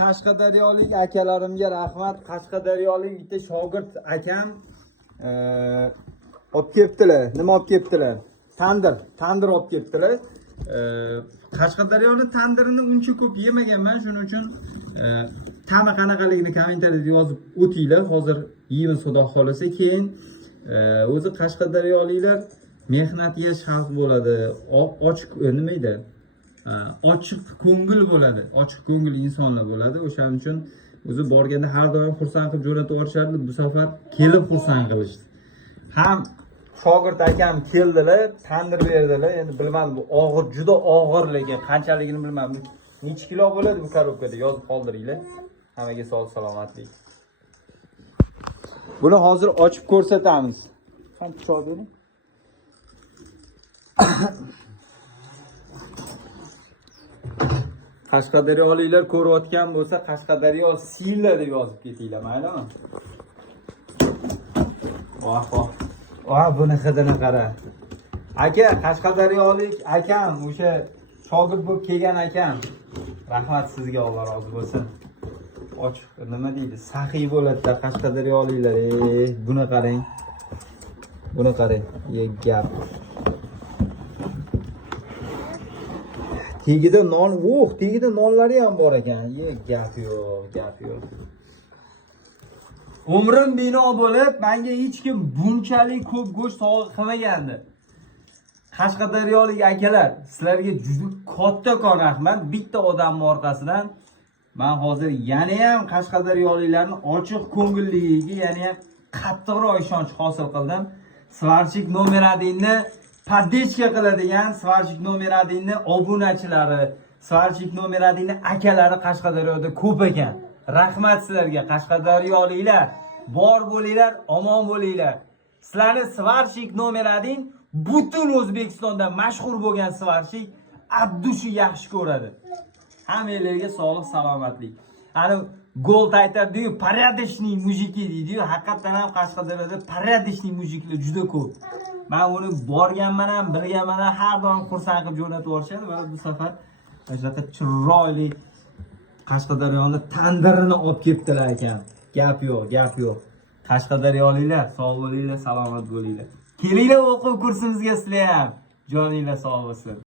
Qashqadaryolik akalarimga rahmat. Qashqadaryolik bitta shogird akam olib kelibdilar. Nima olib kelibdilar? Tandir olib kelibdilar. Qashqadaryoni tandirini uncha ko'p yemaganman, shuning uchun ta'mi qanaqaligini kommentariyada yozib o'tinglar. Hozir yeymiz xudo xolasa. Keyin o'zi Qashqadaryoliklar mehnatga shavq bo'ladi. Ochiq nima edi? Ochiq ko'ngil bo'ladi. Ochiq ko'ngil insonlar bo'ladi. O'shaning uchun o'zi borganda har doim xursand qilib jo'natib yuborishardi. Bu safar kelib xursand qilishdi. Ham shogird akam keldilar, tandir berdilar. Endi bilmadim, bu og'ir, juda og'ir, lekin qanchaligini bilmadim. Necha kilo bo'ladi bu korobkada? Yozib qoldiringlar. Hammaga sog' salomatlik. Buni hozir ochib ko'rsatamiz. Qancha choy bering? Qashqadaryoliklar ko'rayotgan bo'lsa, Qashqadaryo siyla deb yozib ketinglar, maylimi? Voh, buni hidini qara. Aka, Qashqadaryolik akam, o'sha shogird bo'lib kelgan akam. Rahmat sizga, Alloh rozi bo'lsin. Ochiq, nima deydi? Saxiy bo'ladi-da Qashqadaryoliklar. Buni qarang. Buni qarang. Gap. Tegida non, tegida nonlari ham bor ekan. Gap yo'q. Umrim bino bo'lib, menga hech kim bunchalik ko'p go'sht sovg'a qilmagandi. Qashqadaryolik akalar, sizlarga juda kattakon rahmat. Bitta odamning orqasidan men hozir yana ham Qashqadaryoliklarning ochiq ko'ngilligiga yana ham qattiqroq ishonch hosil qildim. Svarchik nomer 1ni podдержка qiladigan Svarchik nomer 1ni obunachilari, Svarchik nomer 1ni akalari Qashqadaryoda ko'p ekan. Rahmat sizlarga, Qashqadaryoliklar. Bor bo'linglar, omon bo'linglar. Sizlarni Svarchik nomer 1 butun O'zbekistonda mashhur bo'lgan Svarchik Abdushi yaxshi ko'radi. Hammalarga sog'lik, salomatlik. Ana Gold aytadi-yu, порядочный mujiki deydi-yu, haqiqatan ham Qashqadaryoda порядочный mujiklar juda ko'p. Men uni borganman ham, bilganman ham, har doim xursand qilib jo'natib yuborishadi va bu safar shunaqa chiroyli Qashqadaryoni tandirini olib kelibdilar ekan. Gap yo'q. Qashqadaryoliklar, sog' bo'linglar, salomat bo'linglar. Kelinglar o'quv kursimizga sizlar ham. Joninglar sog' bo'lsin.